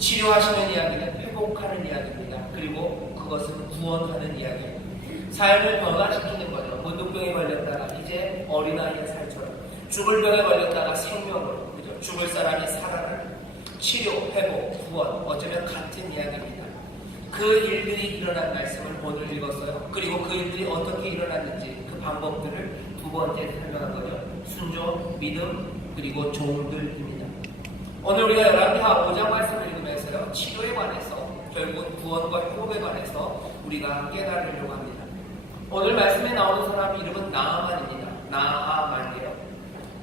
치료하시는 이야기는 회복하는 이야기입니다. 그리고 그것은 구원하는 이야기입니다. 삶을 변화시키는 거죠. 문둥병에 걸렸다가 이제 어린아이의 살처럼, 죽을 병에 걸렸다가 생명으로, 그죠? 죽을 사람이 살아나는 치료, 회복, 구원, 어쩌면 같은 이야기입니다. 그 일들이 일어난 말씀을 오늘 읽었어요. 그리고 그 일들이 어떻게 일어났는지 그 방법들을 두 번째 설명한 거죠. 순종, 믿음, 그리고 종들입니다. 오늘 우리가 열왕기하 5장 말씀을 읽으면서요, 치료에 관해서, 결국 구원과 회복에 관해서 우리가 깨달으려고 합니다. 오늘 말씀에 나오는 사람 이름은 나아만입니다. 나아만이에요.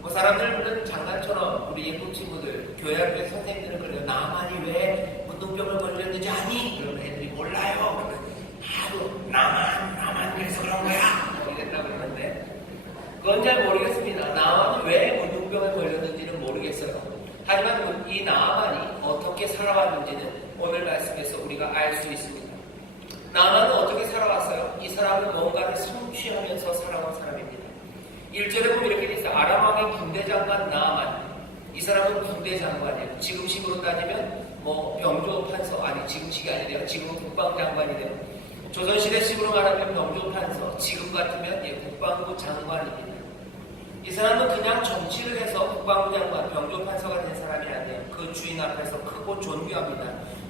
뭐 사람들은 장난처럼 우리 예쁜 친구들, 교회 학교의 선생님들은 그래요. 나아만이 왜 문둥병을 걸렸는지 아니? 그러면 애들이 몰라요. 그러면 하도 나만 그래서 그런 거야. 이랬다고 그러는데 그건 잘 모르겠습니다. 나아만이 왜 문둥병에 걸렸는지는 모르겠어요. 하지만 이 나아만이 어떻게 살아왔는지는 오늘 말씀에서 우리가 알 수 있습니다. 나아만은 어떻게 살아왔어요? 이 사람은 뭔가를 성취하면서 살아온 사람입니다. 1절에 보면 이렇게 돼 있어요. 아람 왕의 군대 장관 나아만. 이 사람은 군대 장관이에요. 지금식으로 따지면 뭐 병조 판서, 아니 지금식이 아니래요. 지금은 국방장관이래요. 조선시대식으로 말하면 병조 판서, 지금 같으면 국방부 장관입니다. 이 사람은 그냥 정치를 해서 국방부 장관, 병조 판서가 된 사람이 아니에요. 그 주인 앞에서 크고 존귀합니다.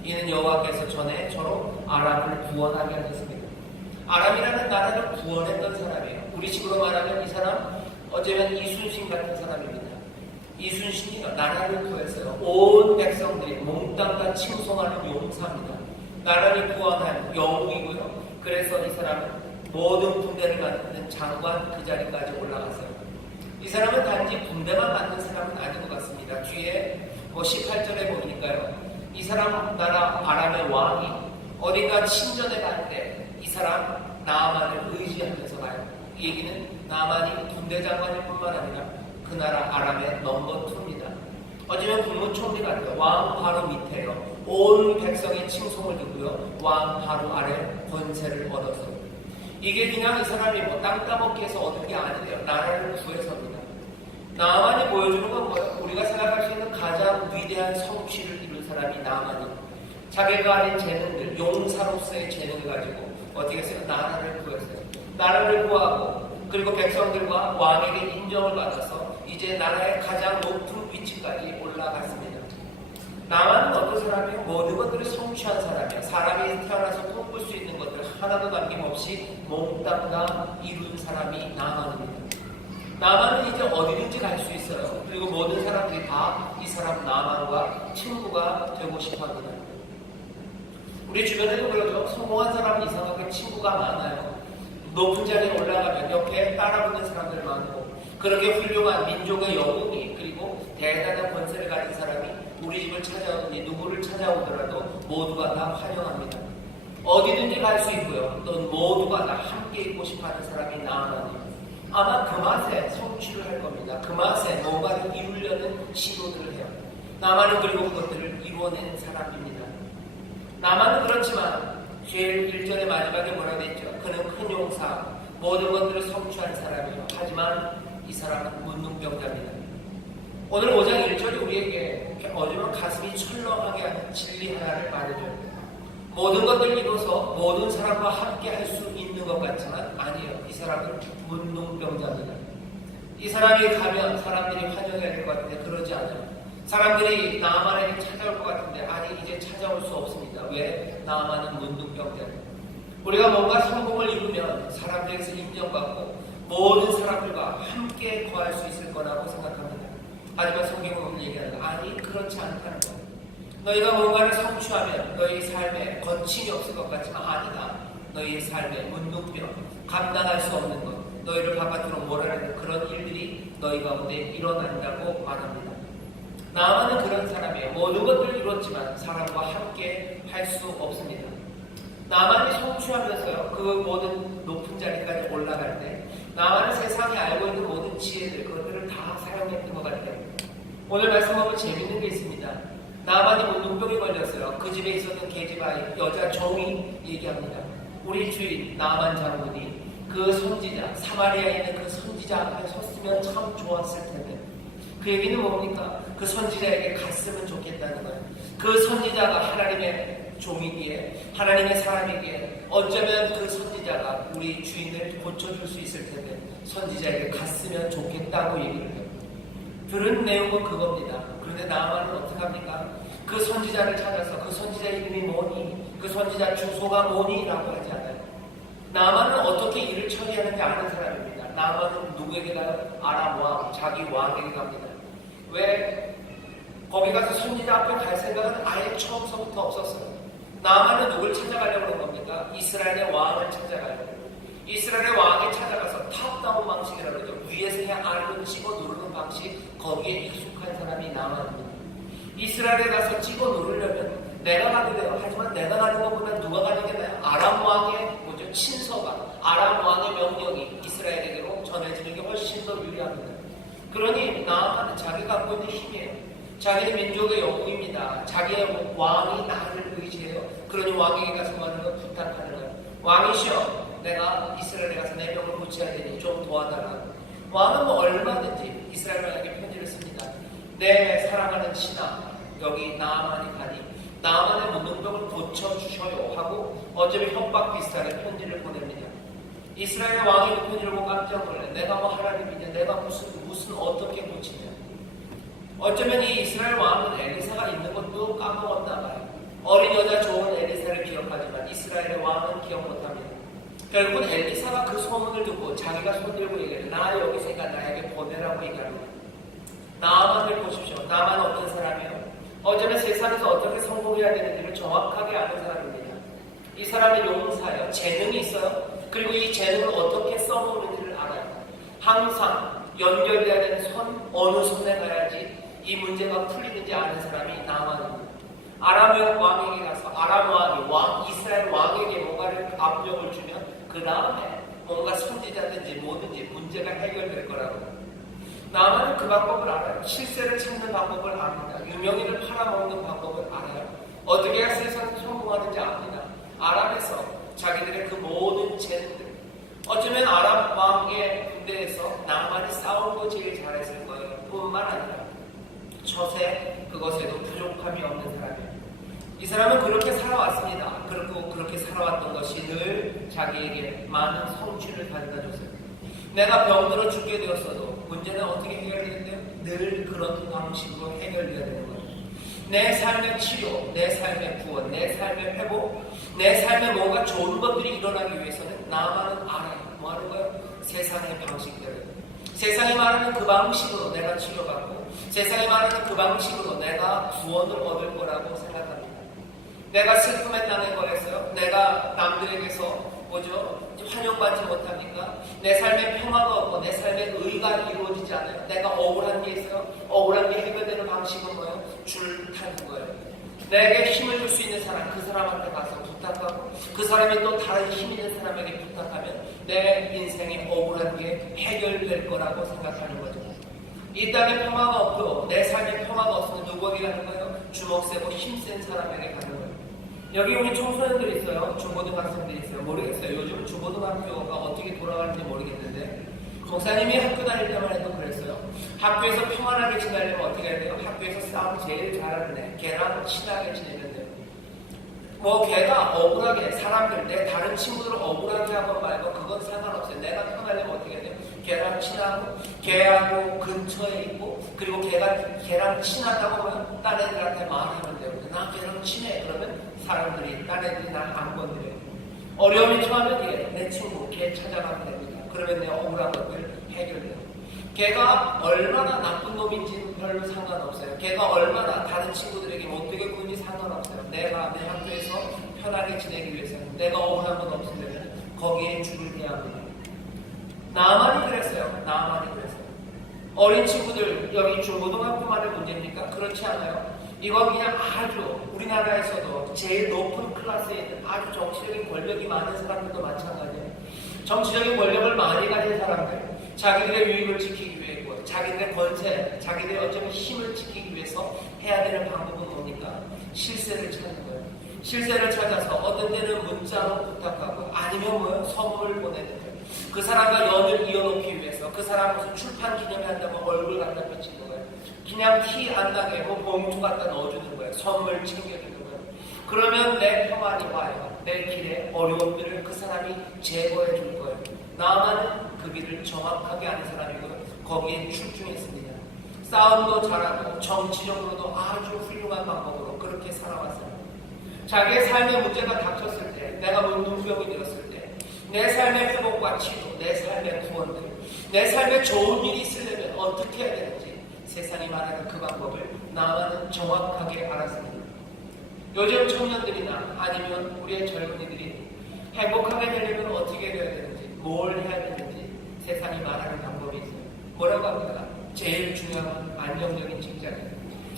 이는 여호와께서 전에 저로 아람을 구원하게 하셨습니다. 아람이라는 나라를 구원했던 사람이에요. 우리 식으로 말하면 이 사람 어쩌면 이순신 같은 사람입니다. 이순신이 나라를 구했어요. 온 백성들이 몽땅 다 칭송하는 용사입니다. 나라를 구원한 영웅이고요. 그래서 이 사람은 모든 군대를 맡는 장관 그 자리까지 올라갔어요. 이 사람은 단지 군대만 맡는 사람은 아닌 것 같습니다. 뒤에 18절에 보니까요. 이 사람 나라 아람의 왕이 어딘가 친전에 갈 때 이 사람 나아만을 의지하면서 가요. 이 얘기는 나아만이 군대 장관일 뿐만 아니라 그 나라 아람의 넘버 2입니다. 어쩌면 국무총리 같아요. 왕 바로 밑에요. 온 백성의 칭송을 듣고요. 왕 바로 아래 권세를 얻었어요. 이게 그냥 이 사람이 땅 따먹기 해서 얻은 게 아니에요. 나라를 구해서입니다. 나아만이 보여주는 건 뭐예요? 우리가 생각할 수 있는 가장 위대한 성취를 이룬 사람이 나아만이 자기가 가진 재능들, 용사로서의 재능을 가지고 어떻게 했어요? 나라를 구했어요. 나라를 구하고 그리고 백성들과 왕에게 인정을 받아서 이제 나라의 가장 높은 위치까지 올라갔습니다. 나아만은 어떤 사람이에요? 모든 것들을 성취한 사람이에요. 사람이 태어나서 꿈꿀 수 있는 것들 하나도 남김없이 몽땅 다 이룬 사람이 나아만입니다. 나아만은 이제 어디든지 갈 수 있어요. 그리고 모든 사람들이 다 이 사람 나아만과 친구가 되고 싶어 합니다. 우리 주변에도 그러죠. 성공한 사람은 이상하게 친구가 많아요. 높은 자리에 올라가면 옆에 따라붙는 사람들 많고 그렇게 훌륭한 민족의 영웅이 그리고 대단한 권세를 가진 사람이 우리 집을 찾아오든지 누구를 찾아오더라도 모두가 다 환영합니다. 어디든지 갈 수 있고요. 또 모두가 다 함께 있고 싶어하는 사람이 나아만이에요. 아마 그 맛에 성취를 할 겁니다. 그 맛에 뭔가를 이루려는 시도들을 해요. 나만은 그리고 그것들을 이루어낸 사람입니다. 나만은 그렇지만 제일 1절의 마지막에 뭐라고 했죠? 그는 큰 용사, 모든 것들을 성취한 사람이에요. 하지만 이 사람은 문둥병자입니다. 오늘 5장 1절이 우리에게 어쩌면 가슴이 철렁하게 하는 진리 하나를 말해줘요. 모든 것들을 이루어서 모든 사람과 함께 할 수 있는 것 같지만 아니에요. 이 사람은 문둥병자입니다. 이 사람이 가면 사람들이 환영해야 될 것 같은데 그러지 않아요. 사람들이 나아만에게 찾아올 것 같은데 아니 이제 찾아올 수 없습니다. 왜? 나아만은 문둥병자예요. 우리가 뭔가 성공을 이루면 사람들에게서 인정받고 모든 사람들과 함께 거할 수 있을 거라고 생각합니다. 하지만 성경은 오늘 얘기하는 거 아니 그렇지 않다는 거예요. 너희가 뭔가를 성취하면 너희 삶에 거침이 없을 것 같지만 아니다. 너희의 삶에 문둥병, 감당할 수 없는 것, 너희를 바깥으로 몰아내는 그런 일들이 너희 가운데 일어난다고 말합니다. 나아만은 그런 사람이에요. 모든 것들을 이뤘지만 사람과 함께 할 수 없습니다. 나아만이 성취하면서요, 그 모든 높은 자리까지 올라갈 때 나아만은 세상에 알고 있는 모든 지혜들, 그것들을 다 사용했던 것 같아요. 오늘 말씀 보면 재밌는 게 있습니다. 나아만이 문둥병에 걸렸어요. 그 집에 있었던 계집아이, 여자 종이 얘기합니다. 우리 주인 나아만 장군이 그 선지자, 사마리아에 있는 그 선지자 앞에 섰으면 참 좋았을 텐데 그 얘기는 뭡니까? 그 선지자에게 갔으면 좋겠다는 거예요. 그 선지자가 하나님의 종이기에, 하나님의 사람이기에 어쩌면 그 선지자가 우리 주인을 고쳐줄 수 있을 텐데 선지자에게 갔으면 좋겠다고 얘기를 해요. 들은 내용은 그겁니다. 그런데 나아만은 어떻게 합니까? 그 선지자를 찾아서 그 선지자 이름이 뭐니? 그 선지자 주소가 뭐니? 라고 하지 않아요. 나아만은 어떻게 일을 처리하는지 아는 사람입니다. 나아만은 누구에게 가요? 아람 왕, 자기 왕에게 갑니다. 왜? 거기 가서 선지자 앞에 갈 생각은 아예 처음서부터 없었어요. 나아만은 누굴 찾아가려고 하는 겁니까? 이스라엘의 왕을 찾아가려고. 이스라엘의 왕에 찾아가서 탑다운 방식이라고 그러죠. 위에서 그냥 아래로 찍어 누르는 방식, 거기에 익숙한 사람이 나아만입니다. 이스라엘에 가서 찍어 누르려면 내가 가도 돼요. 하지만 내가 가는 것보다 누가 가는 게 나아요? 아람 왕의 친서가, 아람 왕의 명령이 이스라엘에게로 전해지는 게 훨씬 더 유리합니다. 그러니 나아만은 자기가 갖고 있는 힘이에요. 자기의 민족의 영웅입니다. 자기의 왕이 나를 의지해요. 그러니 왕에게 가서 하는 걸 부탁하는 거예요. 왕이시여, 내가 이스라엘에 가서 내 병을 고쳐야 되니 좀 도와달라. 왕은 뭐 얼마든지 이스라엘 왕에게 편지를 씁니다. 내 사랑하는 신하, 여기 나아만이 가니 나아만의 문둥병을 고쳐주셔요 하고 어쩌면 협박 비슷하게 편지를 보냅니다. 이스라엘 왕이 그 편지를 보고 깜짝 놀래. 내가 뭐 하나님이냐, 내가 무슨 어떻게 고치냐. 어쩌면 이 이스라엘 왕은 엘리사가 있는 것도 까먹었나 봐요. 어린 여자 좋은 엘리사를 기억하지만 이스라엘의 왕은 기억 못합니다. 결국은 엘리사가 그 소문을 듣고 자기가 손들고 얘기해요. 나 여기 있으니까 나에게 보내라고 얘기합니다. 나아만을 보십시오. 나아만은 어떤 사람이에요? 어쩌면 세상에서 어떻게 성공해야 되는지를 정확하게 아는 사람입니다. 이 사람은 용사예요. 재능이 있어요. 그리고 이 재능을 어떻게 써먹는지를 알아요. 항상 연결돼야 되는 선, 어느 선에 가야지 이 문제가 풀리는지 아는 사람이 나아만입니다. 아람 왕에게 가서 아람 왕이 이스라엘 왕에게 뭔가를 압력을 주면 그 다음에 뭔가 선지자든지 뭐든지 문제가 해결될 거라고. 나아만은 그 방법을 알아요. 실세를 찾는 방법을 압니다. 유명인을 팔아먹는 방법을 알아요. 어떻게 해야 세상에 성공하는지 압니다. 아람에서 자기들의 그 모든 재능들, 어쩌면 아람 왕의 군대에서 나아만이 싸우고 제일 잘했을 거예요. 뿐만 아니라 처세 그것에도 부족함이 없는 사람이에요. 이 사람은 그렇게 살아왔습니다. 그리고 그렇게 살아왔던 것이 늘 자기에게 많은 성취를 가져다 줬어요. 내가 병들어 죽게 되었어도 문제는 어떻게 해결되는데요? 늘 그런 방식으로 해결돼야 되는 거예요. 내 삶의 치료, 내 삶의 구원, 내 삶의 회복, 내 삶에 뭔가 좋은 것들이 일어나기 위해서는 나만은 알아요. 뭐 하는 거예요? 세상의 방식대로. 세상이 말하는 그 방식으로 내가 치료받고 세상이 말하는 그 방식으로 내가 구원을 얻을 거라고 생각합니다. 내가 슬픔에 당한 거였어요. 내가 남들에게서 환영받지 못합니까? 내 삶에 평화가 없고 내 삶에 의가 이루어지지 않아요. 내가 억울한 게 있어요. 억울한 게 해결되는 방식은 뭐예요? 줄 타는 거예요. 내게 힘을 줄 수 있는 사람, 그 사람한테 가서 부탁하고 그 사람이 또 다른 힘 있는 사람에게 부탁하면 내 인생의 억울한 게 해결될 거라고 생각하는 거죠. 이 땅에 평화가 없고 내 삶에 평화가 없으면 누구에게 가는 거예요? 주먹 세고 힘센 사람에게 가는 거예요. 여기 우리 청소년들이 있어요. 중고등학생들이 있어요. 모르겠어요. 요즘 중고등학교가 어떻게 돌아가는지 모르겠는데 목사님이 학교 다닐 때만 해도 그랬어요. 학교에서 평안하게 지내려면 어떻게 해야 돼요? 학교에서 싸움 제일 잘하는 애, 걔랑 친하게 지내면 돼요. 뭐 걔가 억울하게 사람들, 내 다른 친구들을 억울하게 하건 말건 그건 상관없어요. 내가 평안하려면 어떻게 해야 돼요? 걔랑 친하고 걔하고 근처에 있고 그리고 걔랑 친하다고 하면 딴 애들한테 말하면 돼요. 나 걔랑 친해. 그러면 사람들이 딴 애들이 날 안 건드려요. 어려움이 처하면 내 친구 걔 찾아가면 됩니다. 그러면 내 억울한 것들 해결돼요. 걔가 얼마나 나쁜 놈인지는 별로 상관없어요. 걔가 얼마나 다른 친구들에게 못되게 구는지 상관없어요. 내가 내 학교에서 편하게 지내기 위해서는 내가 억울한 건 없으면 거기에 줄을 대야 합니다. 나만이 그랬어요. 나만이 그랬어요. 어린 친구들 여기 중고등학교만의 문제입니까? 그렇지 않아요. 이건 그냥 아주 우리나라에서도 제일 높은 클래스에 있는 아주 정치적인 권력이 많은 사람들도 마찬가지예요. 정치적인 권력을 많이 가진 사람들, 자기들의 유익을 지키기 위해 있고 자기들의 권세, 자기들의 어쩌면 힘을 지키기 위해서 해야 되는 방법은 뭡니까? 실세를 찾는 거예요. 실세를 찾아서 어떤 때는 문자로 부탁하고 아니면 뭐요? 선물을 보내는 거예요. 그 사람과 연을 이어놓기 위해서 그 사람 무슨 출판 기념회 한다면 얼굴 갖다 펼치는 거예요. 그냥 티 안 나게 뭐 봉투 갖다 넣어주는 거예요. 선물 챙겨주는 거예요. 그러면 내 평안이 와요. 내 길에 어려움들을 그 사람이 제거해 줄 거예요. 나만은 그 길을 정확하게 아는 사람이고 거기에 출중했습니다. 싸움도 잘하고 정치적으로도 아주 훌륭한 방법으로 그렇게 살아왔어요. 자기의 삶의 문제가 닥쳤을 때, 내가 문둥병이 되었을 때, 내 삶의 회복과 치료, 내 삶의 구원들, 내 삶에 좋은 일이 있으려면 어떻게 해야 되는지 세상이 말하는 그 방법을 나만은 정확하게 알았습니다. 요즘 청년들이나 아니면 우리의 젊은이들이 행복하게 되려면 어떻게 되어야 되는지, 뭘 해야 되는지 세상이 말하는 방법이 있어요. 뭐라고 합니까? 제일 중요한 건 안정적인 직장이에요.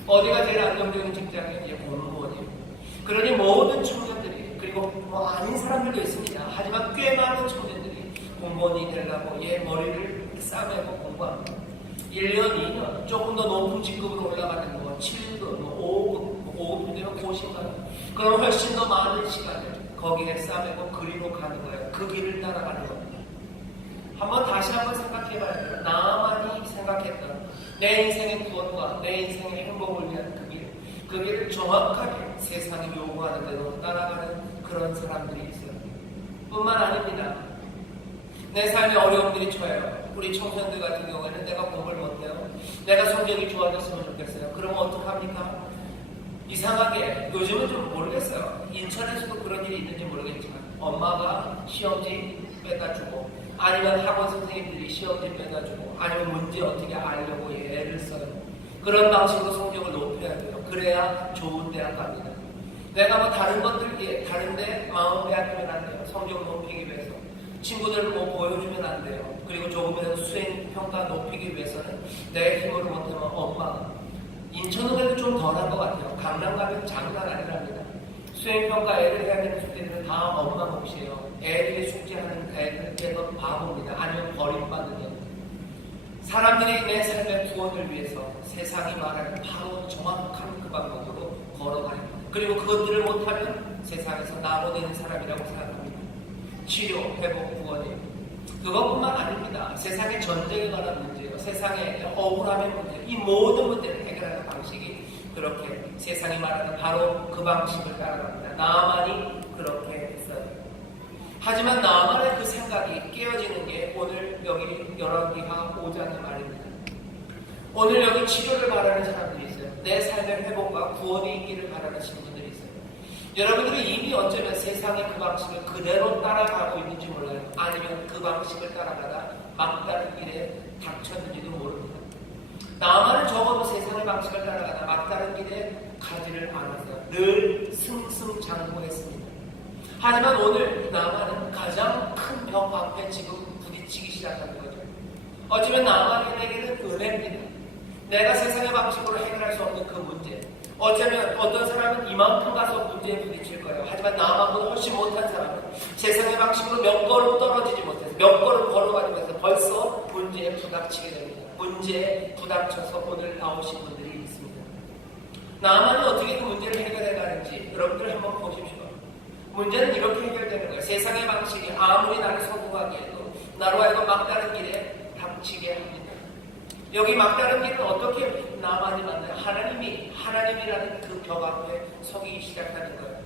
어디가 제일 안정적인 직장이에요? 공무원이에요. 그러니 모든 청년들이, 그리고 뭐 아닌 사람들도 있습니다. 하지만 꽤 많은 청년들이 공무원이 되려고 머리를 싸매고 공부합니다. 1년, 2년, 조금 더 높은 직급으로 올라가는 거, 7급, 5급 되면 고시가요. 그럼 훨씬 더 많은 시간을 거기에 싸매고 그리로 가는 거예요. 그 길을 따라가는 겁니다. 다시 한번 생각해봐야 돼요. 나만이 생각했던 내 인생의 구원과 내 인생의 행복을 위한 그 길을 정확하게 세상이 요구하는 대로 따라가는 그런 사람들이 있어요. 뿐만 아닙니다. 내 삶에 어려움들이 처해요. 우리 청소년들 같은 경우에는 내가 공부를 못해요. 내가 성적이 좋아졌으면 좋겠어요. 그러면 어떡합니까? 이상하게 요즘은 좀 모르겠어요. 인천에서도 그런 일이 있는지 모르겠지만 엄마가 시험지 빼다 주고 아니면 학원 선생님들이 시험지 빼다 주고 아니면 문제 어떻게 알려고 애를 써요. 그런 방식으로 성적을 높여야 돼요. 그래야 좋은 대학 갑니다. 내가 뭐 다른 것들, 다른데 마음 빼앗기면 안 돼요. 성적 높이기 위해서. 친구들 뭐 보여주면 안 돼요. 그리고 조금이라도 수행평가 높이기 위해서는 내 힘으로 못하면 엄마가. 인천은 그래도 좀 덜한 것 같아요. 강남 가면 장난 아니랍니다. 수행평가 애들 해야 되는 숙제들은 다 엄마 몫이에요. 애들이 숙제하는 애들께서 바보입니다. 아니면 버림받는 애. 사람들이 내 삶의 구원을 위해서 세상이 말하는 바로 정확한 그 방법으로 걸어가는 것. 그리고 그것들을 못하면 세상에서 나고 되는 사람이라고 생각합니다. 치료, 회복, 구원이에요. 그것뿐만 아닙니다. 세상의 전쟁에 관한 문제예요. 세상의 억울함의 문제, 이 모든 문제를 해결하는 방식이 그렇게 세상이 말하는 바로 그 방식을 따라갑니다. 나만이 그렇게 했어요. 하지만 나만의 그 생각이 깨어지는 게 오늘 여기 열왕기하 5장의 말입니다. 오늘 여기 치료를 바라는 사람들이 있어요. 내 삶의 회복과 구원이 있기를 바라시는 분들이 있어요. 여러분들이 이미 어쩌면 세상의 그 방식을 그대로 따라가고 있는지 몰라요. 아니면 그 방식을 따라가다 막다른 길에 닥쳤는지도 모릅니다. 나만은 적어도 세상의 방식을 따라가다 막다른 길에 가지를 않았어요. 늘 승승장구했습니다. 하지만 오늘 나만은 가장 큰 벽 앞에 지금 부딪히기 시작하는 거죠. 어쩌면 나만에게는 은혜입니다. 내가 세상의 방식으로 해결할 수 없는 그 문제. 어쩌면 어떤 사람은 이만큼 가서 문제에 부딪힐 거예요. 하지만 나만보다 훨씬 못한 사람은 세상의 방식으로 몇 걸음 떨어지지 못해서 몇 걸음 걸어가지 못해서 벌써 문제에 부닥치게 됩니다. 문제에 부닥쳐서 오늘 나오신 분들이 있습니다. 나만은 어떻게 그 문제를 해결해 가는지 여러분들 한번 보십시오. 문제는 이렇게 해결되는 거예요. 세상의 방식이 아무리 나를 성공하게 해도 나로 하여금 막다른 길에 닥치게 합니다. 여기 막다른 길은 어떻게 나만이 만나요? 하나님이라는 그 벽 앞에 서기 시작하는 거예요.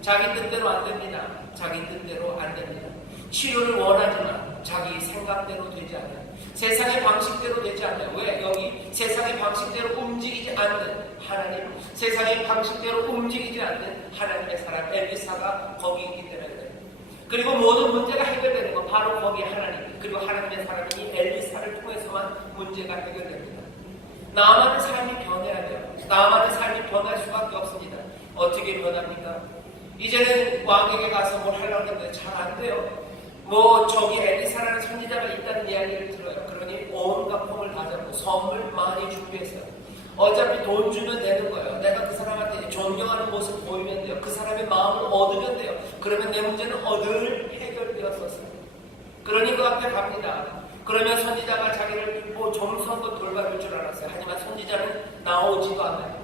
자기 뜻대로 안 됩니다. 자기 뜻대로 안 됩니다. 치료를 원하지만 자기 생각대로 되지 않아요. 세상의 방식대로 되지 않아요. 왜? 여기 세상의 방식대로 움직이지 않는 하나님, 세상의 방식대로 움직이지 않는 하나님의 사람 엘리사가 거기 있기 때문에 그래요. 그리고 모든 문제가 해결되는 건 바로 거기에 하나님, 그리고 하나님의 사람이 이 엘리사를 통해서만 문제가 해결됩니다. 나만의 삶이 변해야 돼요. 나만의 삶이 변할 수밖에 없습니다. 어떻게 변합니까? 이제는 왕에게 가서 뭘 하려고 했는데 잘 안 돼요. 뭐 저기 엘리사라는 선지자가 있다는 이야기를 들어요. 그러니 온갖 폼을 다 잡고 선물 많이 준비했어요. 어차피 돈 주면 되는 거예요. 내가 그 사람한테 존경하는 모습 보이면 돼요. 그 사람의 마음을 얻으면 돼요. 그러면 내 문제는 늘 해결되었었어요. 그러니 그 앞에 갑니다. 그러면 선지자가 자기를 뭐 점수한번 돌봐줄 줄 알았어요. 하지만 선지자는 나오지도 않아요.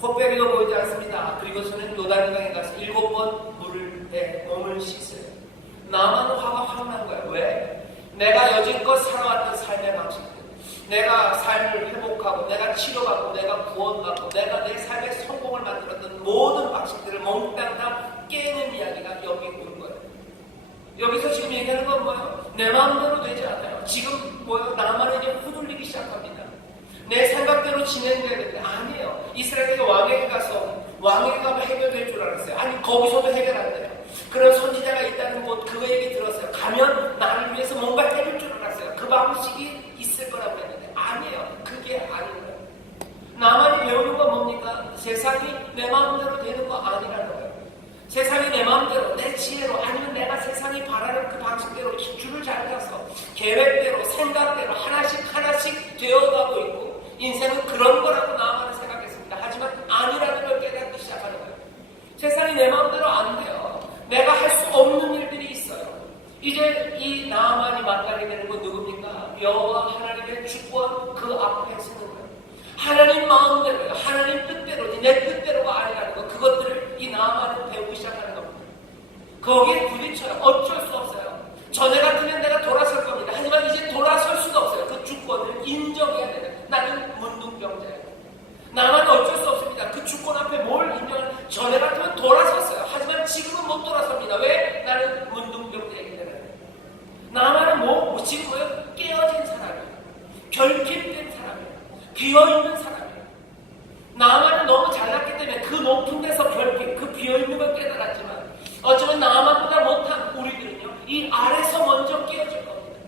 콧배기도 보이지 않습니다. 그리고서는 요단강에 가서 7번 물에 몸을 씻어요. 나만 화가 확 난 거예요. 왜? 내가 여지껏 살아왔던 삶의 방식들, 내가 삶을 회복하고 내가 치료받고 내가 구원받고 내가 내 삶의 성공을 만들었던 모든 방식들을 몽땅 다 깨는 이야기가 여기 온 거예요. 여기서 지금 얘기하는 건 뭐예요? 내 마음대로 되지 않아요. 지금 뭐예요? 나만 이제 후들리기 시작합니다. 내 생각대로 진행돼야 되는데 아니에요. 이스라엘의 왕에게 가서 왕에게 가면 해결될 줄 알았어요. 아니 거기서도 해결 안 돼요. 그런 선지자가 있다는 곳 그거 얘기 들었어요. 가면 나를 위해서 뭔가 해줄 줄 알았어요. 그 방식이 있을 거라고 했는데 아니에요. 그게 아니에요. 나만이 배우는 건 뭡니까? 세상이 내 마음대로 되는 거 아니라는 거예요. 세상이 내 마음대로 내 지혜로 아니면 내가 세상이 바라는 그 방식대로 줄을 잘 펴서 계획대로 생각대로 하나씩 되어가고 있고 인생은 그런 거라고 나만은 생각했습니다. 하지만 아니라는 걸 깨닫기 시작하는 거예요. 세상이 내 마음대로 안 돼요. 내가 할 수 없는 일들이 있어요. 이제 이 나만이 만나게 되는 건 누굽니까? 여호와 하나님의 주권 그 앞에 서는 거예요. 하나님 마음대로요. 하나님 뜻대로지 내 뜻대로가 아니라는 거 그것들을 이 나만은 배우기 시작하는 겁니다. 거기에 부딪혀요. 어쩔 수 없어요. 전에 같으면 내가 돌아설 겁니다. 하지만 이제 돌아설 수가 없어요. 그 주권을 인정해야 돼요. 나는 문둥병자예요. 나만 어쩔 수 없습니다. 그 주권 앞에 뭘 인정하는 전에 같으면 돌아섰어요. 하지만 지금은 못 돌아섭니다. 왜? 나는 문둥병자이기 때문에. 나만은 지금 뭐예요? 깨어진 사람이에요. 결핍된 사람이에요. 비어있는 사람이에요. 나만은 너무 잘났기 때문에 그 높은 데서 결핍, 그 비어있는 걸 깨달았지만 어쩌면 나만보다 못한 우리들은요 이 아래서 먼저 깨어질 겁니다.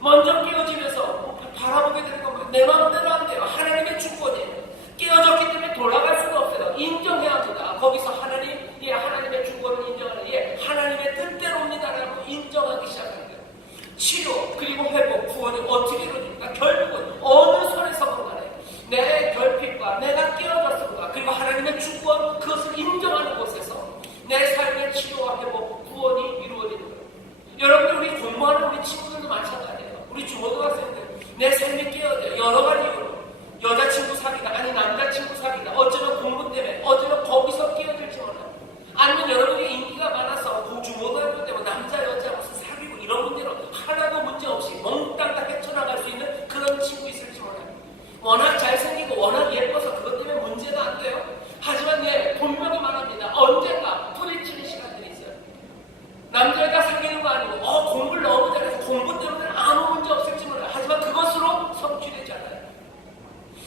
먼저 깨어지면서 바라보게 되는 겁니다. 내 마음대로 안 돼요. 하나님의 주권이에요. 깨어졌기 때문에 돌아갈 수가 없어요. 인정해야 합니다. 거기서 하나님의 주권을 인정하는 하나님의 뜻대로입니다라고 인정하기 시작합니다. 치료 그리고 회복 구원이 어떻게 이루어집니까? 결국은 어느 손에서건 간에 내 결핍과 내가 깨어졌음과 그리고 하나님의 주권 그것을 인정하는 곳에서 내 삶의 치료와 회복 구원이 이루어지는 거예요. 여러분들 우리 공부하는 우리 친구들도 마찬가지예요. 우리 중고등학생들 내 삶이 깨어져요. 여러 가지 이유로 여자친구 사귀다 아니 남자친구 사귀다 어쩌면 공부 때문에 어쩌면 거기서 깨어질지 몰라요. 아니면 여러분이 인기가 많아서 중고등학교 때문에 남자 여자 무슨 사귀고 이런 문제로 하나도 문제 없이 몽땅 다 헤쳐나갈 수 있는 그런 친구 있을지 몰라요. 워낙 잘생기고 워낙 예뻐서 그것 때문에 문제도 안 돼요. 하지만 분명히 말합니다. 언젠가 부딪히는 시간들이 있어요. 남자가 사귀는 거 아니고 공부를 너무 잘해서 공부 때문에 아무 문제 없을지 몰라요. 하지만 그것으로 성취되지 않아요.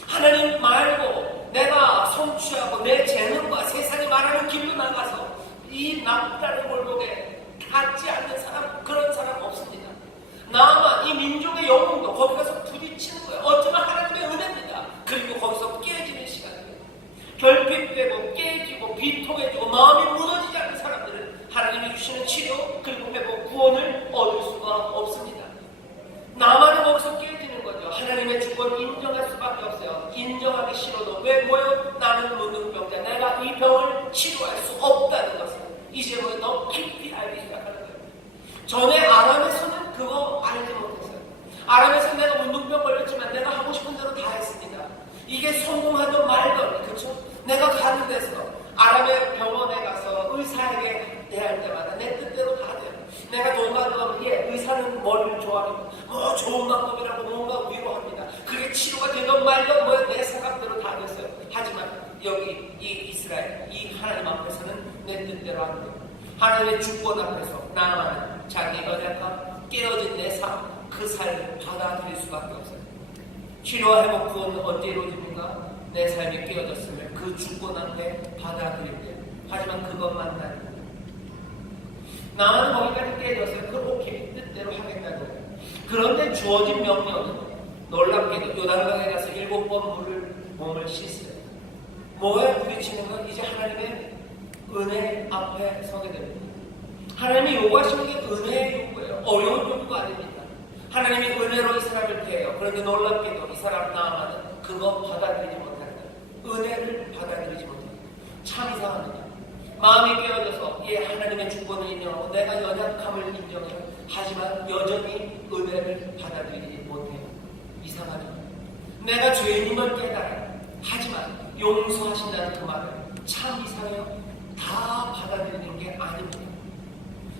하나님 말고 내가 성취하고 내 재능과 세상이 말하는 길로 나가서 이 낙타의 골목에 닿지 않는 사람 그런 사람 없습니다. 나만 이 민족의 영웅도 거기 가서 부딪히는 거예요. 어쩌면 하나님의 은혜입니다. 그리고 거기서 깨지는 시간입니다. 결핍되고 깨지고 비통해지고 마음이 무너지지 않는 사람들은 하나님이 주시는 치료 그리고 회복 구원을 얻을 수가 없습니다. 나만은 거기서 깨지는 거죠. 하나님의 주권을 인정할 수밖에 없어요. 인정하기 싫어도 뭐예요? 나는 문둥병자. 내가 이 병을 치료할 수 없다는 것을 이제 더 깊이 알기 시작하는 거예요. 전에 아람에서는 그거 알지 못했어요. 아람에서 내가 문둥병 걸렸지만 내가 하고 싶은 대로 다 했습니다. 이게 성공하든 말든 그렇죠? 내가 가는 데서 아람의 병원에 가서 의사에게 대할 때마다 내 뜻대로 다 돼요. 내가 돈 가져가면 의사는 머리를 좋아하는 좋은 방법이라고 뭔가 위로합니다. 그게 치료가 되든 말든 내 생각대로 다 됐어요. 하지만 여기 이 이스라엘 이 하나님 앞에서는 내 뜻대로 안 돼요. 하나님의 주권 앞에서 나아가는 자기 연약함 깨어진 내 삶 그 삶을 받아들일 수밖에 없어요. 치료와 회복 구원은 언제 이루어집니까? 내 삶이 깨어졌으면 그 주권 앞에 받아들일 때. 하지만 그것만 아니고 나는 거기까지 깨졌어요. 그럼 오케이 뜻대로 하겠다는 거예요. 그런데 주어진 명령은 놀랍게도 요단강에 가서 7번 몸을 씻어요. 뭐에 부딪히는 건 이제 하나님의 은혜 앞에 서게 됩니다. 하나님이 요구하시는 게 은혜의 요구예요. 어려운 요구가 아닙니다. 하나님이 은혜로 이 사람을 대해요. 그런데 놀랍게도 이 사람 나아가는 그거 받아들이지 못한다. 은혜를 받아들이지 못한다. 참 이상합니다. 마음이 깨어져서 하나님의 주권을 인정하고 내가 연약함을 인정해요. 하지만 여전히 은혜를 받아들이지 못해요. 이상하죠. 내가 죄인임을 깨달아요. 하지만 용서하신다는 그 말은 참 이상해요. 다 받아들이는 게 아닙니다.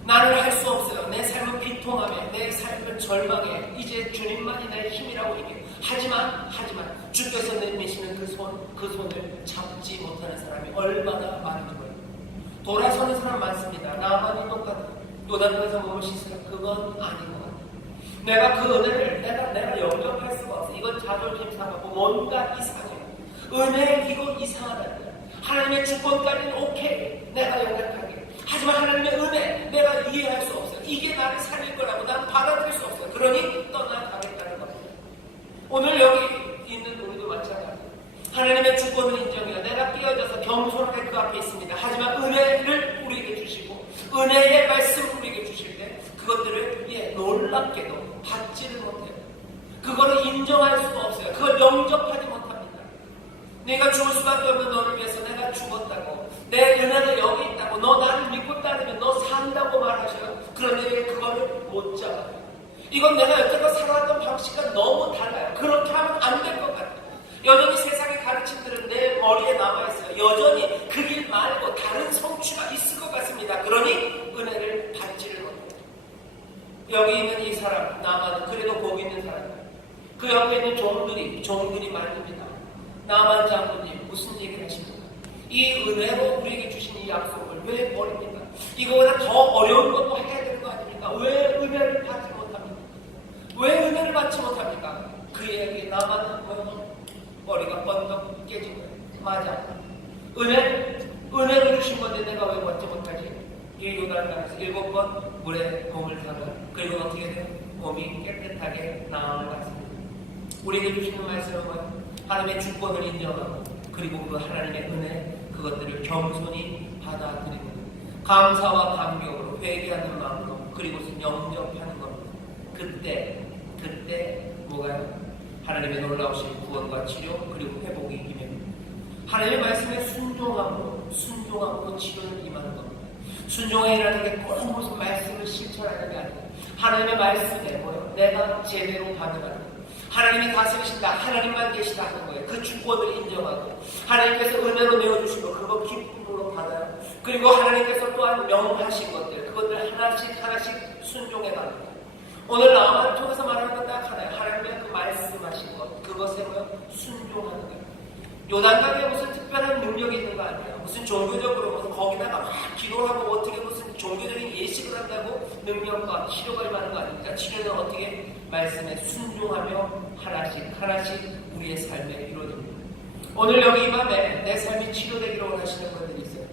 나는 할 수 없어요. 내 삶은 비통함에 내 삶은 절망에 이제 주님만이 내 힘이라고 얘기해요. 하지만 주께서 내미시는 그 손을 잡지 못하는 사람이 얼마나 많은지 몰라요. 돌아서는 사람 많습니다. 나만이 똑같아. 요단강에서 몸을 씻으라. 그건 아닌 것 같아요. 내가 그 은혜를 내가 영접할 수가 없어. 이건 자존심 상하고 뭔가 이상해요. 은혜 이건 이상하다. 하나님의 주권까지는 오케이. 내가 영접하게. 하지만 하나님의 은혜 내가 이해할 수 없어요. 이게 나를 살릴 거라고 난 받아들일 수 없어요. 그러니 떠나가겠다는 겁니다. 오늘 여기 있는 우리도 마찬가지예요. 하나님의 주권을 인정해요. 내가 깨어져서 겸손하게 그 앞에 있습니다. 하지만 은혜를 우리에게 주시고 은혜의 말씀을 우리에게 주실 때 그것들을 놀랍게도 받지를 못해요. 그거를 인정할 수가 없어요. 그걸 영접하지 못합니다. 내가 죽을 수밖에 없는 너를 위해서 내가 죽었다고, 내 은혜가 여기 있다고, 너 나를 믿고 따르면 너 산다고 말하셔요. 그런데 그거를 못 잡아요. 이건 내가 여태껏 살아왔던 방식과 너무 달라요. 그렇게 하면 안 될 것 같아요. 여전히 세상의 가르침들은 내 머리에 남아있어요. 여전히 그 길 말고 다른 성취가 있을 것 같습니다. 그러니 은혜를 받지를 못해요. 여기 있는 이 사람, 나만 그래도 거기 있는 사람, 그 옆에 있는 종들이 말입니다. 나만 장군님 무슨 얘기를 하십니까? 이 은혜로 우리에게 주신 이 약속을 왜 버립니까? 이거보다 더 어려운 것도 해야 되는 거 아닙니까? 왜 은혜를 받지 못합니까? 왜 은혜를 받지 못합니까? 그 얘기 나만 머리가 번쩍 깨진 거예요. 맞아. 은혜를 주신 건데 내가 왜 받지 못하지? 이 요단강에서 7번 물에 몸을 담아 그리고 어떻게 돼요? 몸이 깨끗하게 나음을 받습니다. 우리에게 주시는 말씀은 뭐예요? 하나님의 주권을 인정하고 그리고 그 하나님의 은혜 그것들을 겸손히 받아들이고 감사와 감격으로 회개하는 마음으로 그리고 영접하는 겁니다. 그때 뭐가요? 하나님의 놀라우신 구원과 치료 그리고 회복이 임합니다. 하나님의 말씀에 순종함으로 치료는 임하는 겁니다. 순종이라는 게 꼭 무슨 말씀을 실천하는 게 아니에요. 하나님의 말씀에 뭐예요? 내가 제대로 반응하는 거예요. 하나님이 다스리신다. 하나님만 계시다 하는 거예요. 그 주권을 인정하고 하나님께서 은혜로 내어주신 거 그거 기쁨으로 받아요. 그리고 하나님께서 또한 명하신 것들 그것들 하나씩 순종해 갑니다. 오늘 나만 통해서 말하는 건 딱 하나예요. 하나님의 그 말씀하신 것 그것에 뭐예요? 순종하는 거예요. 요단강에 무슨 특별한 능력이 있는 거 아니에요. 무슨 종교적으로 무슨 거기다가 막 기도하고 어떻게 무슨 종교적인 예식을 한다고 능력과 치료가 임하는 거 아닙니까? 치료는 어떻게 말씀에 순종하며 하나씩 우리의 삶에 이루어집니다. 오늘 여기 이 밤에 내 삶이 치료되기를 원하시는 분들이 있어요.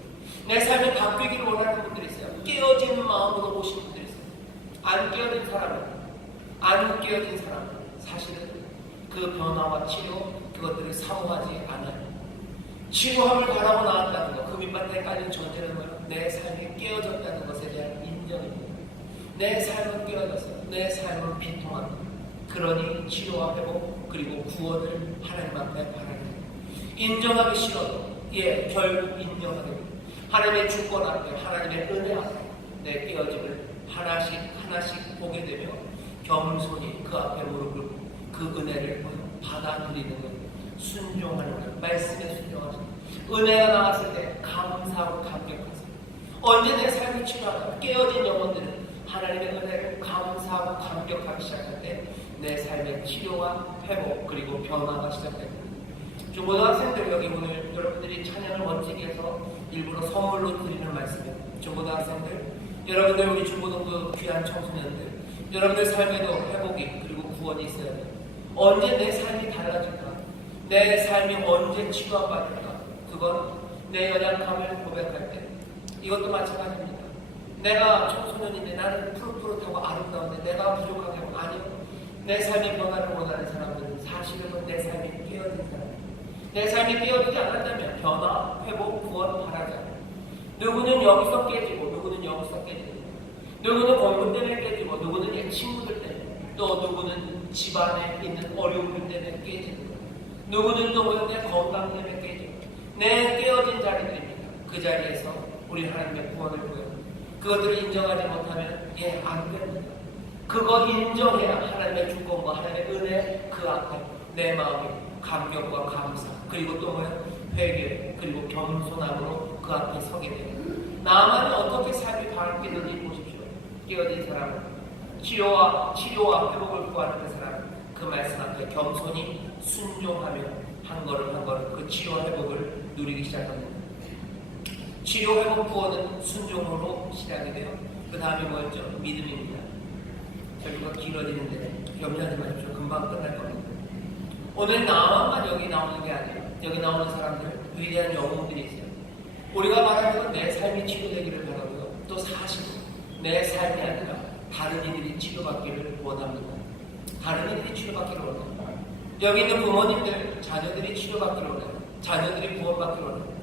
내 삶이 바뀌기를 원하는 분들이 있어요. 깨어진 마음으로 오신 분들이 있어요. 안 깨어진 사람은 사실은 그 변화와 치료 그것들을 사모하지 않아요. 치료함을 바라고 나왔다는 것, 그 밑바닥에 깔린 전제는 뭐예요? 내 삶이 깨어졌다는 것에 대한 인정입니다. 내 삶은 깨어졌어요. 내 삶은 비통합니다. 그러니 치료와 회복 그리고 구원을 하나님 앞에 바라는 인정하기 싫어도 결국 인정하게 됩니다. 하나님의 주권 앞에 하나님의 은혜 앞에 내 깨어짐을 하나씩 보게 되며 겸손히 그 앞에 무릎 꿇고 그 은혜를 받아들이는 것, 순종하는 것, 말씀에 순종하시는 것. 은혜가 나왔을 때 감사하고 감격하세요. 언제 내 삶이 치료하다 깨어진 영혼들은 하나님의 은혜를 감사하고 감격하기 시작할 때 내 삶의 치료와 회복 그리고 변화가 시작됩니다. 중고등학생들 여기 오늘 여러분들이 찬양을 멋지게 해서 일부러 선물로 드리는 말씀이에요. 중고등학생들 여러분들 우리 중고등부 귀한 청소년들 여러분들 삶에도 회복이 그리고 구원이 있어야 돼요. 언제 내 삶이 달라질까? 내 삶이 언제 치료받을까? 그건 내 연약함을 고백할 때 이것도 마찬가지입니다. 내가 청소년인데 나는 푸릇푸릇하고 아름다운데 내가 부족하게 하고 아니요. 내 삶이 변화를 원하는 사람들은 사실은 내 삶이 깨어진 사람이에요. 내 삶이 깨어지지 않았다면 변화, 회복, 구원 바라지 않아요. 누구는 여기서 깨지고 누구는 여기서 깨지고 누구는 공부 때문에 깨지고 누구는 내 친구들 때문에 또 누구는 집안에 있는 어려움들 때문에 깨지고 누구는 또 내 건강 때문에 깨지고 내 깨어진 자리들입니다. 그 자리에서 우리 하나님의 구원을 구해요. 그것들을 인정하지 못하면 안 됩니다. 그거 인정해야 하나님의 주권과 하나님의 은혜 그 앞에 내 마음이 감격과 감사 그리고 또 회개 그리고 겸손함으로 그 앞에 서게 돼요. 나만이 어떻게 삶이 바뀌는지 보십시오. 깨어진 사람은 치료와 회복을 구하는 그 사람 그 그 말씀 앞에 겸손히 순종하며 한 걸음 한 걸음 그 치료 회복을 누리기 시작합니다. 치료 회복 구원은 순종으로 시작이 돼요. 그 다음에 뭐였죠? 믿음입니다. 절기가 길어지는데 염려하지 마십시오. 금방 끝날 겁니다. 오늘 나만만 여기 나오는 게 아니에요. 여기 나오는 사람들, 위대한 영웅들이 있어요. 우리가 말하는 건 내 삶이 치료되기를 바라고요. 또 사실 내 삶이 아니라 다른 이들이 치료받기를 원합니다. 다른 이들이 치료받기를 원해요. 여기 있는 부모님들, 자녀들이 치료받기를 원해요. 자녀들이 구원받기를 원해요.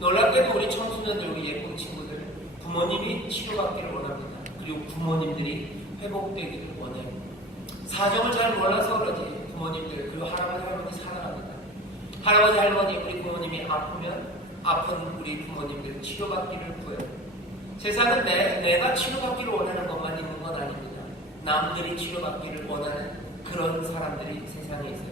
놀랍게도 우리 청소년들, 우리 예쁜 친구들, 부모님이 치료받기를 원합니다. 그리고 부모님들이 회복되기를 원해요. 사정을 잘 몰라서 그러지 부모님들, 그리고 할아버지, 할머니 사랑합니다. 할아버지, 할머니, 우리 부모님이 아프면 아픈 우리 부모님들 치료받기를 구해요. 세상은 내가 치료받기를 원하는 것만 있는 건 아닙니다. 남들이 치료받기를 원하는 그런 사람들이 세상에 있어요.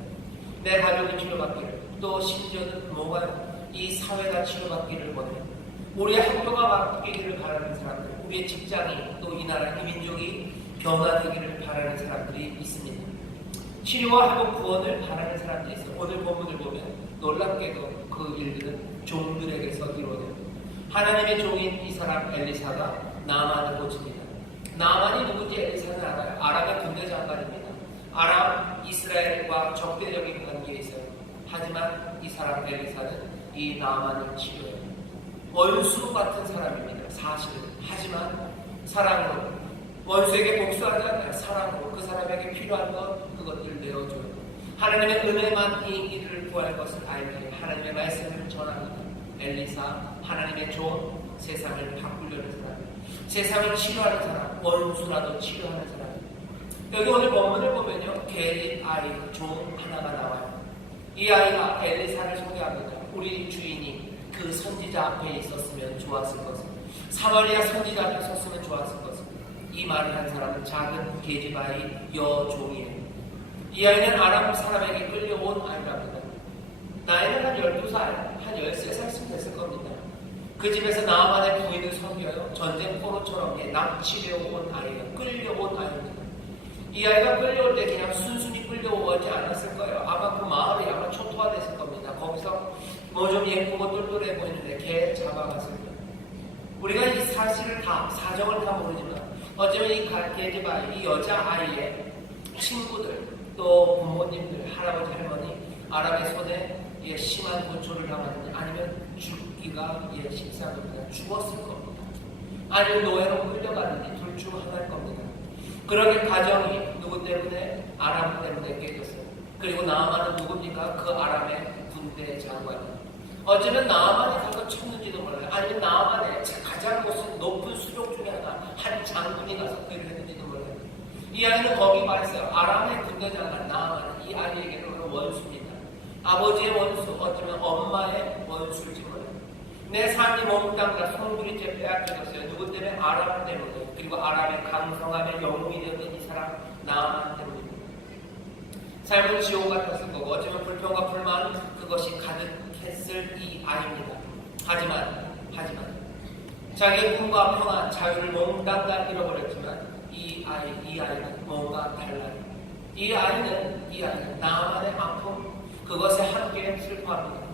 내 가족이 치료받기를, 또 심지어는 뭐가요? 이 사회가 치료받기를 원해요. 우리의 학교가 바뀌기를 바라는 사람들, 우리의 직장이, 또 이 나라, 이 민족이 변화되기를 바라는 사람들이 있습니다. 치료와 회복 구원을 바라는 사람들이 있어요. 오늘 본문을 보면 놀랍게도 그 일들은 종들에게서 이루어져요. 하나님의 종인 이 사람 엘리사가 나아만을 고칩니다. 나아만이 누군지 엘리사는 알아요. 아람의 군대 장관입니다. 아람, 이스라엘과 적대적인 관계에 있어요. 하지만 이 사람 엘리사는 이 나아만을 치료해요. 원수 같은 사람입니다. 사실은. 하지만 사랑으로, 원수에게 복수하지 않아요. 사랑으로 그 사람에게 필요한 것, 그것들을 내어줘요. 하나님의 은혜만 이 이들을 구할 것을 알기에 하나님의 말씀을 전합니다. 엘리사, 하나님의 종, 세상을 바꾸려는 사람, 세상을 치료하는 사람, 원수라도 치료하는 사람. 여기 오늘 본문을 보면요, 게릿 아이, 종 하나가 나와요. 이 아이가 엘리사를 소개합니다. 우리 주인이 그 선지자 앞에 있었으면 좋았을 것을, 사마리아 선지자 앞에 섰으면 좋았을 것을. 이 말을 한 사람은 작은 게지바의 여종이에요. 이 아이는 아람 사람에게 끌려온 아이랍니다. 나이는 한 12살, 한 13살쯤 됐을 겁니다. 그 집에서 나아만의 부인을 섬겨요. 전쟁 포로처럼 납치되어 온 아이가, 끌려온 아이입니다. 이 아이가 끌려올 때 그냥 순순히 끌려오지 않았을 거예요. 아마 그 마을이 아마 초토화됐을 겁니다. 거기서 뭐 좀 예쁘고 똘똘해 보이는데 개 잡아갔을 거예요. 우리가 이 사실을 다, 사정을 다 모르지만 어쩌면 이 게지바, 이 여자아이의 친구들, 또 부모님들, 할아버지, 할머니, 아람의 손에 심한 고초를 당하느니 아니면 죽기가 십상입니다. 죽었을 겁니다. 아니면 노예로 끌려가느니 둘 중 하나일 겁니다. 그러게 가정이 누구 때문에? 아람 때문에 깨졌어요. 그리고 나아만은 누굽니까? 그 아람의 군대 장관이에요. 어쩌면 나아만이 가서 쳤는지도 몰라요. 아니면 나아만의 가장 높은 수족 중에 한 장군이 가서 그를 했는지도 몰라요. 이 아이는 거기 말했어요. 아람의 군대 장관 나아만은 이 아이에게는 원수입니다. 아버지의 원수, 어쩌면 엄마의 원수일지 몰라요. 내 삶이 몽땅 송두리째 빼앗겨졌어요. 누구 때문에? 아람 때문에. 그리고 아람의 강성함의 영웅이 되었던 이 사람 나아만 때문입니다. 삶은 지옥 같았을 거고 어쩌면 불평과 불만 그것이 가득했을 이 아이입니다. 하지만 자기의 꿈과 평안, 자유를 몽땅 다 잃어버렸지만 이 아이는 뭔가 달라요. 이 아이는 나만의 아픔, 그것에 함께 슬퍼합니다.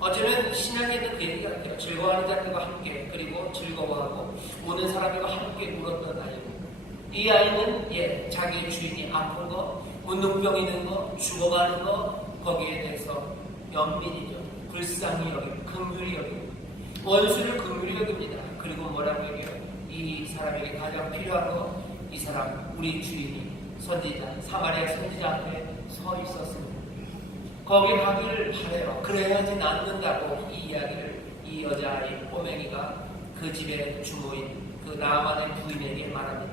어쩌면 신약에 있는 그 얘기 같아요. 즐거워하는 자들과 함께, 그리고 즐거워하고 우는 사람들과 함께 울었던 아이입니다. 이 아이는 자기 주인이 아픈 거, 운동병 있는 거, 죽어가는 거, 거기에 대해서 연민이죠. 불쌍히 여기고 긍휼히 여기고 원수를 긍휼히 여깁니다. 그리고 뭐라고 얘기해요? 이 사람에게 가장 필요한 거, 이 사람 우리 주인이 선지자, 사마리아 선지자 앞에 서 있었습니다. 거기 가기를 바래요. 그래야지 낫는다고 이 이야기를 이 여자아이 꼬맹이가 그 집의 주모인 그 나아만의 부인에게 말합니다.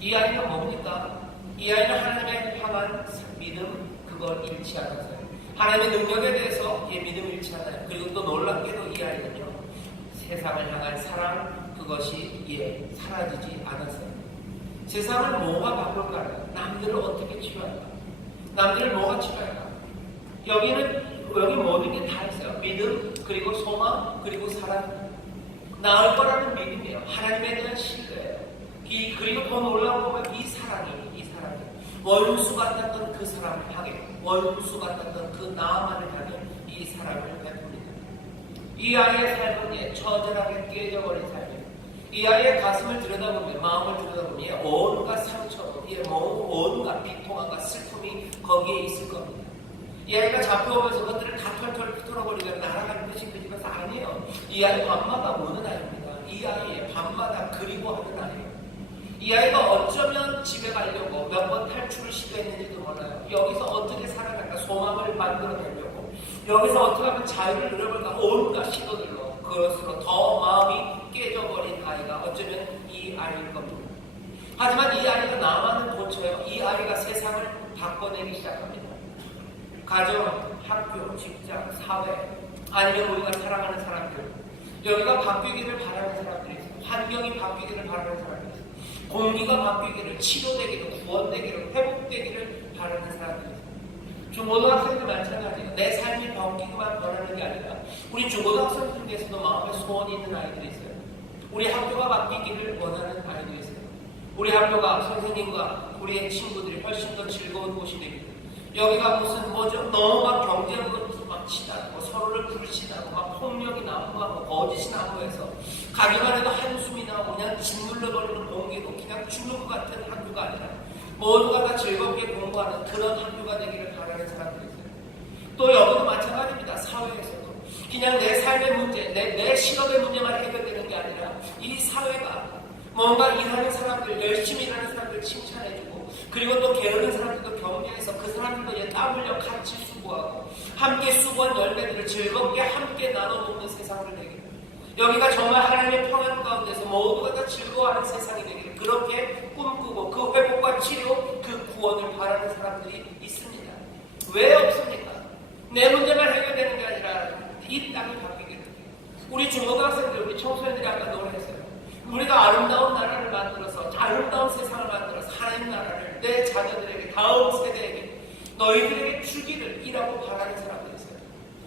이 아이는 뭡니까? 이 아이는 하나님의 향한 믿음, 그걸 잃지 않았어요. 하나님의 능력에 대해서 믿음을 잃지 않아요. 그리고 또 놀랍게도 이 아이는요, 세상을 향한 사랑, 그것이 사라지지 않았어요. 세상을 뭐가 바꿀까요? 남들을 어떻게 치료할까? 남들을 뭐가 치료할까? 여기 모든 게 다 있어요. 믿음, 그리고 소망, 그리고 사랑. 나을 거라는 믿음이에요. 하나님에 대한 신뢰예요. 그리고 더 놀라운 건 이 사랑이 원수 같았던 그 사람을 향해, 원수 같았던 그 나아만을 향해 이 사랑을 베풉니다. 이 아이의 삶은 처절하게 깨져버린 삶이에요. 이 아이의 가슴을 들여다보면, 마음을 들여다보면 온갖 상처, 온갖 비통함과 슬픔이 거기에 있을 겁니다. 이 아이가 잡혀오면서 그것들을 다 털털 털어버리면 날아가는 것이 그 집에서 아니에요. 이 아이 밤마다 우는 아이입니다. 이 아이의 밤마다 그리워하는 아이예요. 이 아이가 어쩌면 집에 가려고 몇 번 탈출을 시도했는지도 몰라요. 여기서 어떻게 살아갈까 소망을 만들어내려고, 여기서 어떻게 하면 자유를 누려볼까 온갖 시도들로, 그것으로 더 마음이 깨져버린 아이가 어쩌면 이 아이일 겁니다. 하지만 이 아이가 나만을 고쳐요. 이 아이가 세상을 바꿔내기 시작합니다. 가정, 학교, 직장, 사회, 아니면 우리가 사랑하는 사람들, 여기가 바뀌기를 바라는 사람들이 있어요. 환경이 바뀌기를 바라는 사람들이 있어요. 공기가 바뀌기를, 치료되기를, 구원되기를, 회복되기를 바라는 사람들이 있어요. 중고등학생들 마찬가지예요. 내 삶이 바뀌기만 원하는 게 아니라 우리 중고등학생들 중에서도 마음에 소원이 있는 아이들이 있어요. 우리 학교가 바뀌기를 원하는 아이들이 있어요. 우리 학교가 선생님과 우리의 친구들이 훨씬 더 즐거운 곳이 되기를, 여기가 무슨 너무 막 경쟁으로 막 치닫고 서로를 부르시다고 막 폭력이 나오고 막 거짓이 나오고 해서 가기만 해도 한숨이 나오고 그냥 짓눌러버리는 공기도 그냥 죽는 것 같은 학교가 아니라 모두가 다 즐겁게 공부하는 그런 학교가 되기를 바라는 사람들이 있어요. 또 여기도 마찬가지입니다. 사회에서도 그냥 내 삶의 문제, 내 실업의 문제만 해결되는 게 아니라 이 사회가 뭔가 일하는 사람들, 열심히 일하는 사람들 칭찬해주고, 그리고 또 게으른 사람들도 격려해서 그 사람들도 땀 흘려 같이 수고하고 함께 수고한 열매들을 즐겁게 함께 나눠 먹는 세상을 되기를, 여기가 정말 하나님의 평안 가운데서 모두가 다 즐거워하는 세상이 되기를 그렇게 꿈꾸고 그 회복과 치료, 그 구원을 바라는 사람들이 있습니다. 왜 없습니까? 내 문제만 해결되는 게 아니라 이 땅이 바뀌기를. 우리 중고등학생들, 우리 청소년들이 아까 노래했어요. 우리가 아름다운 나라를 만들어서, 아름다운 세상을 만들어서 하나님 나라를 내 자녀들에게, 다음 세대에게, 너희들에게 주기를 이라고 바라는 사람들이 있어요.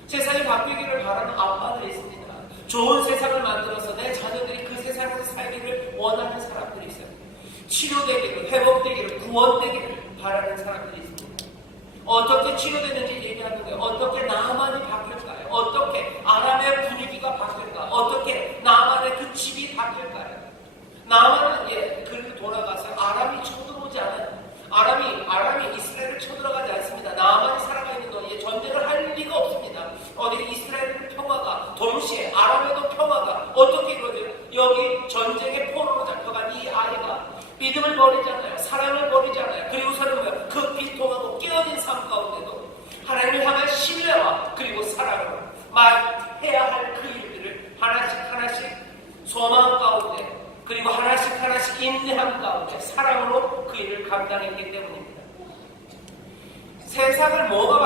세상이 바뀌기를 바라는 아빠들이 있습니다. 좋은 세상을 만들어서 내 자녀들이 그 세상에서 살기를 원하는 사람들이 있어요. 치료되기를, 회복되기를, 구원되기를 바라는 사람들이 있습니다. 어떻게 치료되는지 얘기하는 거예요. 어떻게 나만이 바뀔까요? 어떻게 아람의 분위기가 바뀔까? 어떻게 나만의 그 집이 바뀔까요? 나만은 그렇게 돌아가서 아람이 쳐들어오지 않아요. 아람이 이스라엘을 쳐들어가지 않습니다. 나만이 살아가 있는 동안 전쟁을 할 리가 없습니다. 어디 이스라엘 평화가 동시에 아람에도 평화가 어떻게 이루어져요? 여기 전쟁의 포로로 잡혀간 이 아이가 믿음을 버리잖아요. 사랑을 버리잖아요. 그리고서는 그 비통하고 깨어진 삶 가운데도 하나님을 향한 신뢰와 그리고 사랑으로 해야 할 그 일들을 하나씩 소망 가운데, 그리고 하나씩 인내함 가운데 사랑으로 그 일을 감당했기 때문입니다. 세상을 뭐가